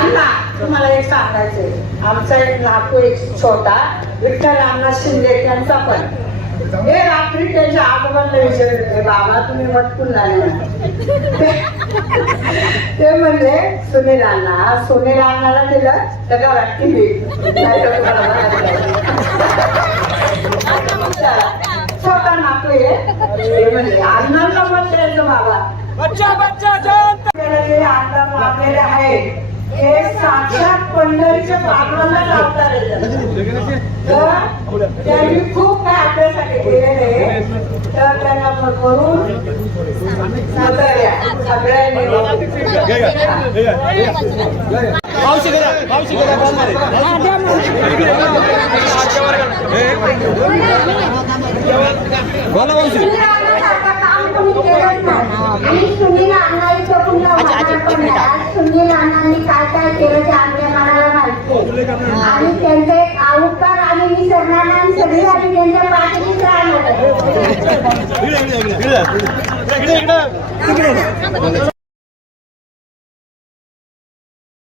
अण्णा तुम्हाला एक सांगायचंय. आमचा एक नातू एक छोटा विठ्ठल अण्णा शिंदे त्यांचा पण. हे रात्री त्यांच्या आजोबांना विचारले बाबा तुम्ही मटकून झाले ते म्हणले सुनील अण्णा सुनील अण्णाला दिलं तर का वाटते मी छोटा नातू आहे. ते म्हणले अण्णांना पण द्यायचं बाबा. आपल्याला जे आता लाभलेले आहेत हे साक्षात पंढरीच्या आहेत. तर त्यांनी खूप काय आपल्यासाठी केलेले तर त्यांना करून सगळ्या सगळ्यांनी बोला आणि सुनील अण्णांनी काय काय केलं ते आपल्या मनाला माहिती. आणि त्यांचे एक उपकार आम्ही विसरणार नाही. आणि सगळी आम्ही त्यांच्या पाठीशीच राहणार